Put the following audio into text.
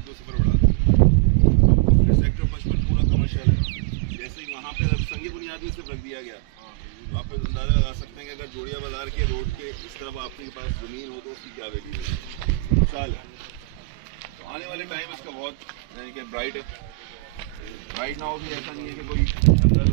एक दो सिफर बढ़ा दिया। सेक्टर 55 पूरा कमर्शियल है। जैसे ही वहाँ पे अगर संगी बुनियाद में सिर्फ रख दिया गया तो आप अंदाजा लगा सकते हैं कि अगर जोड़िया बाजार के रोड के इस तरफ आपके पास ज़मीन हो तो उसकी क्या वैल्यू है। मिसाल है, तो आने वाले टाइम इसका बहुत यानी कि ब्राइट है। राइट नाउ भी ऐसा नहीं है कि कोई अंदर